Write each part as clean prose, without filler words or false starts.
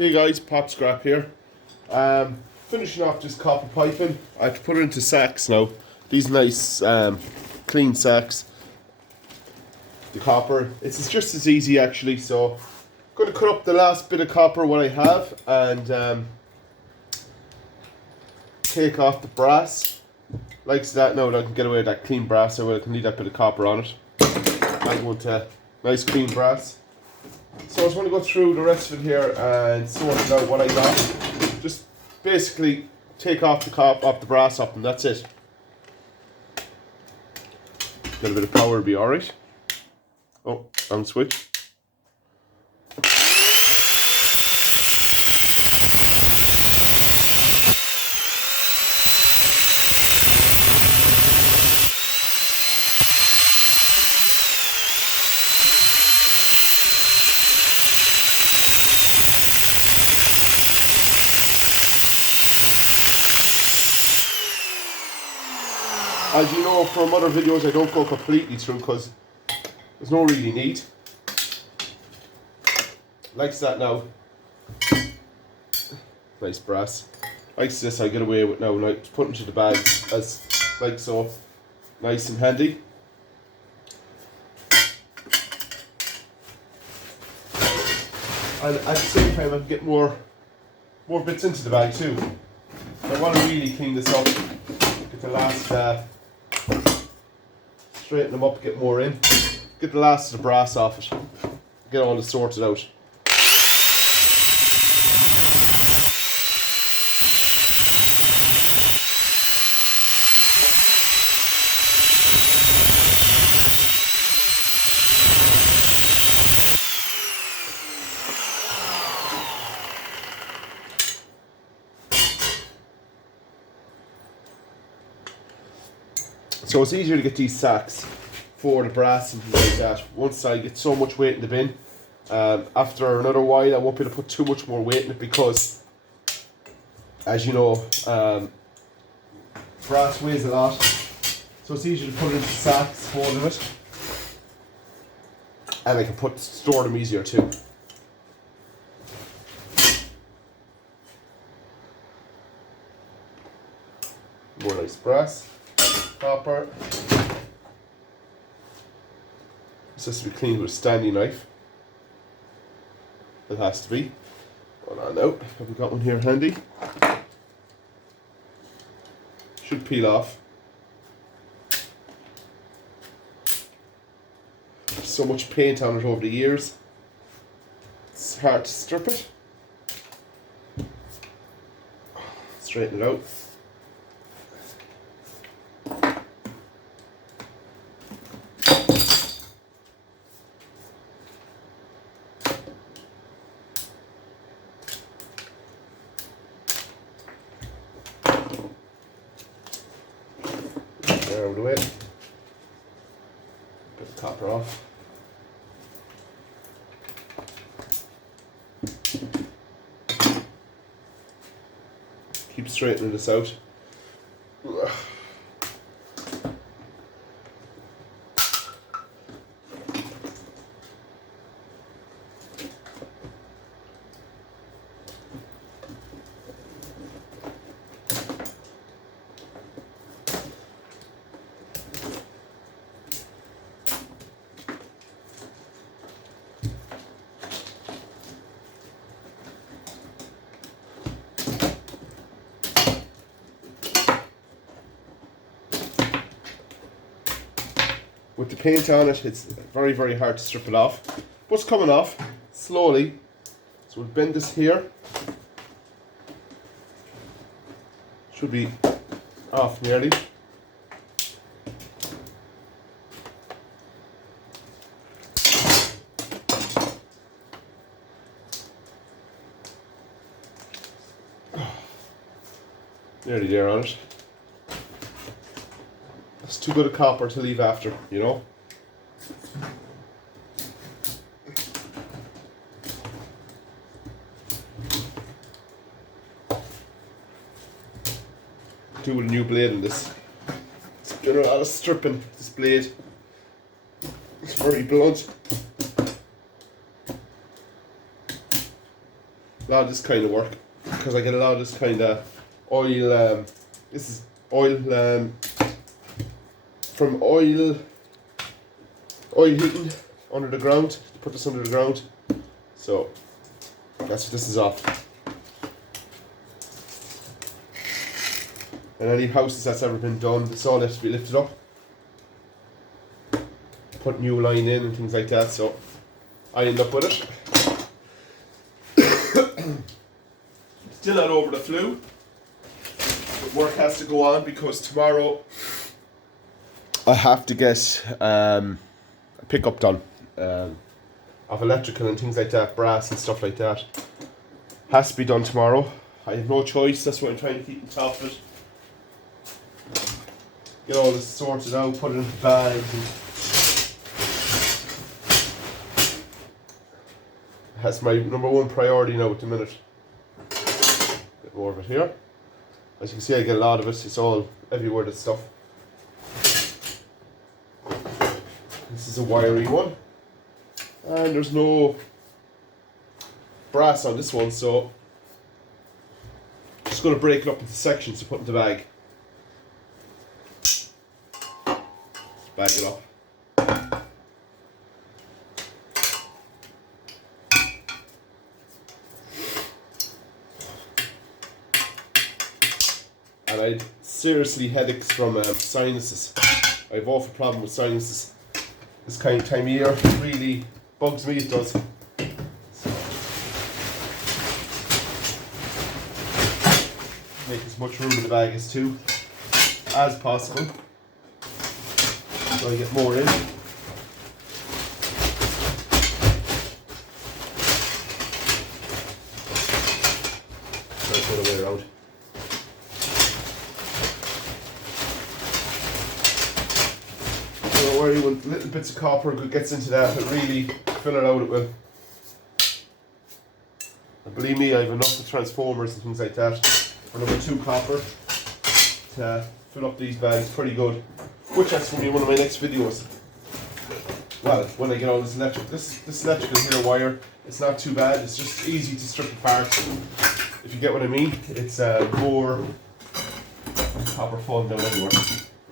Hey guys, Pop Scrap here. Finishing off this copper piping. I have to put it into sacks now. These nice clean sacks. The copper. It's just as easy actually, so I'm going to cut up the last bit of copper what I have and take off the brass. Like that now that I can get away with that clean brass, I can leave that bit of copper on it. I want nice clean brass. So I just want to go through the rest of it here and sort out what I got. Just basically take off the brass off and that's it. A little bit of power will be alright. Oh, on switch. As you know from other videos, I don't go completely through because there's no really need. Like that now. Nice brass. Like this I get away with now, like put into the bags as like so. Nice and handy. And at the same time I can get more bits into the bag too. I want to really clean this up. Get the last straighten them up, get more in. Get the last of the brass off it. Get all this sorted out. So it's easier to get these sacks for the brass and things like that. Once I get so much weight in the bin, after another while I won't be able to put too much more weight in it because, as you know, brass weighs a lot. So it's easier to put it into sacks, holding it. And I can store them easier too. More nice brass. Copper. This has to be cleaned with a standing knife. It has to be. Hold on now. Have we got one here handy? Should peel off. There's so much paint on it over the years. It's hard to strip it. Straighten it out. Out of the way. Bit of copper off. Keep straightening this out. With the paint on it, it's very, very hard to strip it off. But it's coming off slowly. So we'll bend this here. Should be off nearly. Nearly there on it. It's too good a copper to leave after, you know. Do with a new blade in this. It's been a lot of stripping, this blade. It's very blunt. a lot of this kind of work, because I get a lot of this kind of oil. This is oil from oil heating under the ground. Put this under the ground, so that's what this is off. And any houses that's ever been done, this all has to be lifted up, put new line in and things like that. So I end up with it. Still not over the flu, but work has to go on because tomorrow I have to get a pickup done of electrical and things like that, brass and stuff like that. Has to be done tomorrow. I have no choice. That's why I'm trying to keep on top of it. Get all this sorted out, put it in the bags. That's my number one priority now at the minute. Bit more of it here. As you can see, I get a lot of it. It's all everywhere, this stuff. This is a wiry one. And there's no brass on this one, so I'm just going to break it up into sections to put in the bag. Bag it up. And I seriously headaches from sinuses. I have awful problem with sinuses. This kind of time of year really bugs me, it does. Make as much room in the bag as possible. So I get more in. Try to put it way around. Don't worry, when little bits of copper gets into that, it really fill it out, it will. And believe me, I have enough of transformers and things like that for number 2 copper to fill up these bags pretty good. Which that's going to be one of my next videos. Well, when I get all this electrical here wire, it's not too bad. It's just easy to strip apart. If you get what I mean, it's more copper falling down everywhere.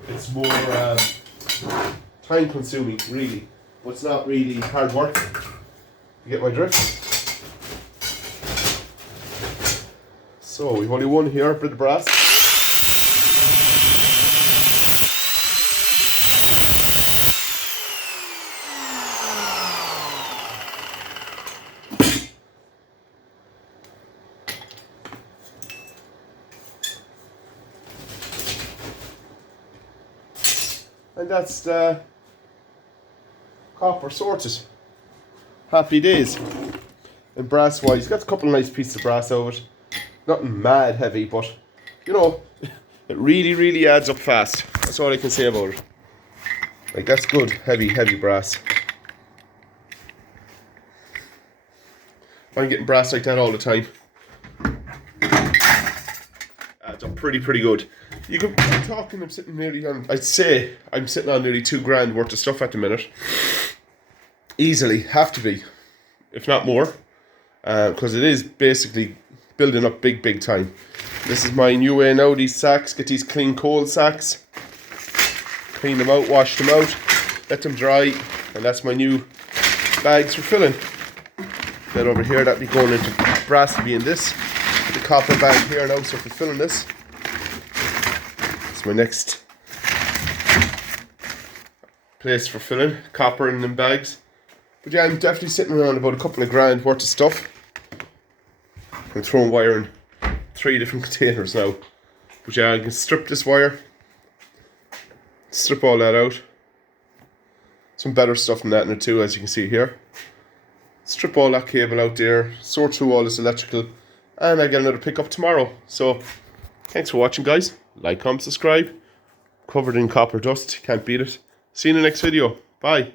It's more time consuming, really, but it's not really hard work. You get my drift? So we've only one here, bit of brass. And that's the copper sorted. Happy days. And brass wise, got a couple of nice pieces of brass over it. Nothing mad heavy, but you know, it really adds up fast. That's all I can say about it. Like, that's good, heavy brass. I'm getting brass like that all the time. Adds up pretty good. You could, I'm talking, I'm sitting nearly on, I'd say I'm sitting on nearly $2,000 worth of stuff at the minute. Easily, have to be, if not more, because it is basically building up big time. This is my new way now, these sacks, get these clean cold sacks, clean them out, wash them out, let them dry, and that's my new bags for filling. Then over here, that'll be going into brass, to be in this, the copper bag here now, so for filling this. It's my next place for filling, copper in them bags. But yeah, I'm definitely sitting around about a couple of grand worth of stuff. I'm throwing wire in 3 different containers now. But yeah, I can strip this wire, strip all that out. Some better stuff than that in it too, as you can see here. Strip all that cable out there, sort through all this electrical, and I get another pickup tomorrow. So, thanks for watching, guys. Like, comment, subscribe. Covered in copper dust, can't beat it. See you in the next video. Bye.